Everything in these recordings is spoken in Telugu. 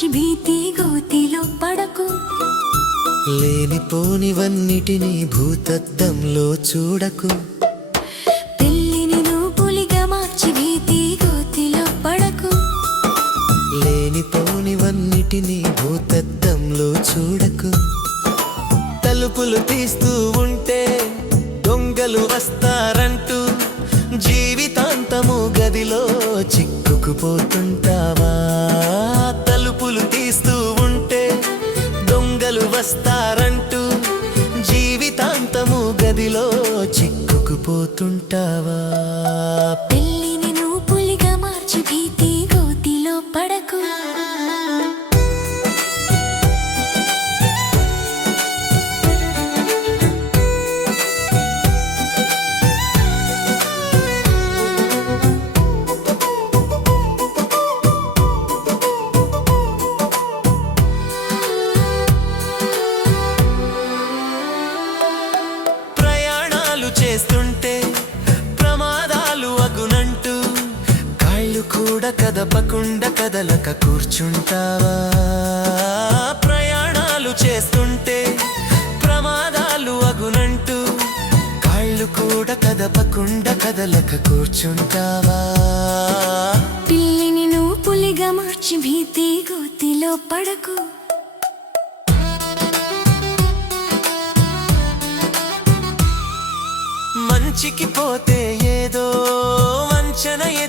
మార్చి భీతి గోతిలో పడకు. లేనిపోనివన్నిటినీ భూతద్దంలో చూడకు. పెళ్ళిని నువ్వు పులిగా మార్చి భీతి గోతిలో పడకు. లేనిపోనివన్నిటినీ భూతద్దంలో చూడకు. తలుపులు తీస్తూ ఉంటే దొంగలు వస్తారంటూ జీవితాంతము గదిలో చిక్కుకుపోతుంటావా? చిక్కుకుపోతుంటావా పెళ్ళిని నువ్వు పులిగా మార్చి భీతి గోతిలో పడకు. ప్రయాణాలు కదపకుండా కదలక కూర్చుంటావా? ప్రయాణాలు చేస్తుంటే ప్రమాదాలు అగునంటూ కాళ్ళు కూడా కదపకుండా కదలక కూర్చుంటావా? పిల్లిని నువ్వు పులిగా మార్చి భీతి గోతిలో పడకు. మంచికి పోతే ఏదో వంచన ఏ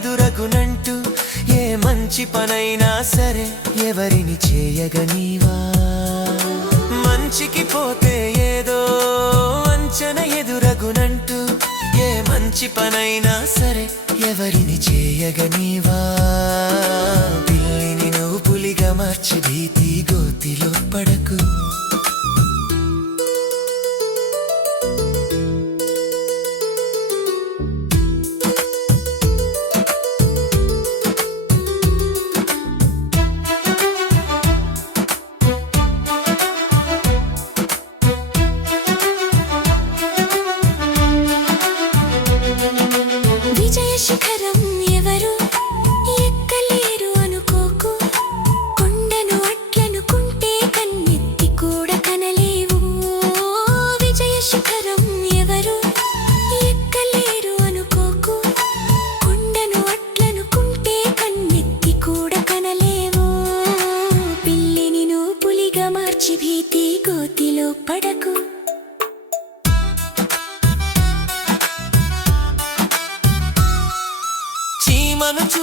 మంచి పనైనా సరే ఎవరిని చేయగనీవా మంచికి పోతే ఏదో అంచన ఎదురగునంటూ ఏ మంచి పనైనా సరే ఎవరిని చేయగనీవా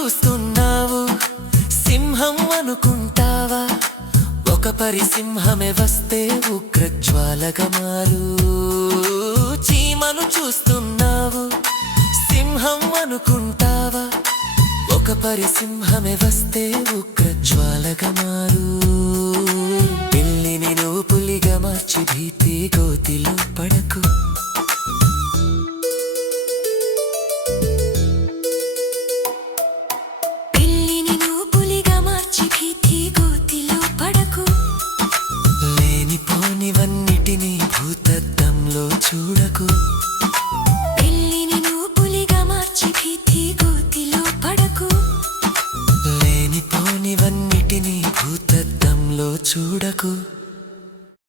చూస్తున్నావు? సింహం అనుకుంటావా? ఒక పరిసింహమే వస్తే ఉగ్రజ్వాలగమాలు. చీమను చూస్తున్నావు? సింహం అనుకుంటావా? ఒక పరిసింహమే వస్తే ఉగ్రజ్వాలగమాలు. పిల్లిని నువ్వు పులిగా మార్చి భీతి గోతిలో కన్నిటిని భూతద్దంలో చూడకు. పెళ్ళిని నువ్వు పులిగా మార్చి భీతి గోతిలో పడకు. లేనిపోనివన్నిటిని భూతద్దంలో చూడకు.